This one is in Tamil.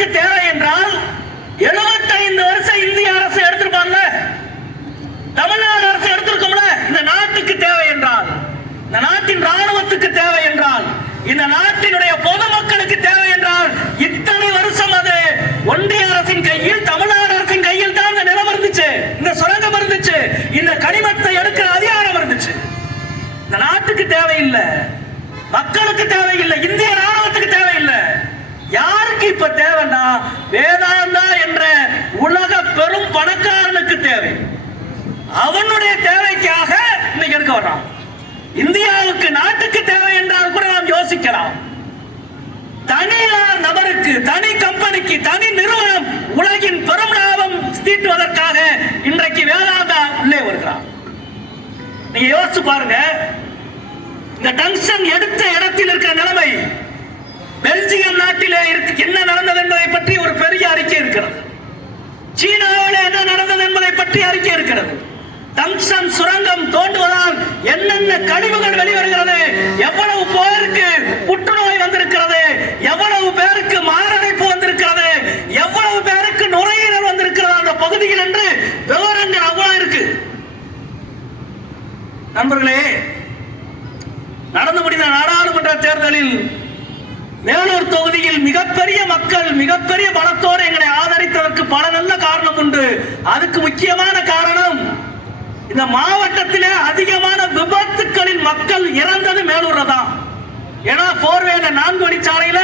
நாட்டுக்கு தேவை என்றால் 75 வருஷம் இந்திய அரசு எடுத்திருப்பாங்க, தமிழ்நாடு அரசு எடுத்திருக்கோம்ல. இந்த நாட்டுக்கு தேவை என்றால், இந்த நாட்டின் ராணுவத்துக்கு தேவை என்றால், இந்த நாட்டினுடைய பொதுமக்களுக்கு தேவை என்றால், இத்தனை வருஷம் அது ஒன்றிய அரசின் கையில், தமிழ்நாடு அரசின் கையில் தான் இந்த நிலம் இருந்துச்சு, இந்த சுரங்கம் இருந்துச்சு, இந்த கனிமத்தை எடுக்கிற அதிகாரம் இருந்துச்சு. இந்த நாட்டுக்கு தேவையில்லை, மக்களுக்கு தேவையில்லை, இந்திய ராணுவத்துக்கு தேவையில்லை. யாருக்கு இப்ப தேவைன்னா வேதாந்தா என்ற உலக பெரும் பணக்காரனுக்கு தேவை. அவனுடைய தேவைக்காக இன்னைக்கு எடுக்க வர்றான். இந்தியாவுக்கு நாட்டுக்கு தேவை என்றால் கூட நாம் யோசிக்கலாம். தனியார் நபருக்கு, தனி கம்பெனிக்கு, தனி நிறுவனம் உலகின் பெரும் லாபம் தீட்டுவதற்காக இன்றைக்கு வேதாந்தா உள்ளே வருகிறான். நீங்க யோசிச்சு பாருங்க, இந்த டங்ஸ்டன் எடுத்த இடத்தில் இருக்கிற நிலைமை, பெல்ஜியம் நாட்டிலே என்ன நடந்தது என்பதை பற்றி ஒரு பெரிய அறிக்கை இருக்கிறது. சீனாவில் என்ன நடந்தது என்பதை பற்றி அறிக்கை இருக்கிறது. டங்ஸ்டன் சுரங்கம் தோண்டுவதால் என்னென்ன கழிவுகள் வெளிவருகிறது, எவ்வளவு பேருக்கு புற்றுநோய் வந்திருக்கிறது, எவ்வளவு பேருக்கு மாரடைப்பு வந்திருக்கிறது, எவ்வளவு பேருக்கு நுரையீரல் வந்திருக்கிறது அந்த பகுதியில் என்று விவரங்கள் அவ்வளவு இருக்கு. நண்பர்களே, நடந்து முடிந்த நாடாளுமன்ற தேர்தலில் வேலூர் தொகுதியில் மிகப்பெரிய மக்கள் மிகப்பெரிய பலத்தோடு எங்களை ஆதரித்ததற்கு பல நல்ல காரணம் உண்டு. அதுக்கு முக்கியமான காரணம், இந்த மாவட்டத்திலே அதிகமான விபத்துக்களில் மக்கள் இறந்தது மேலூர்ல தான். ஏன்னா 4 வழிச்சாலையில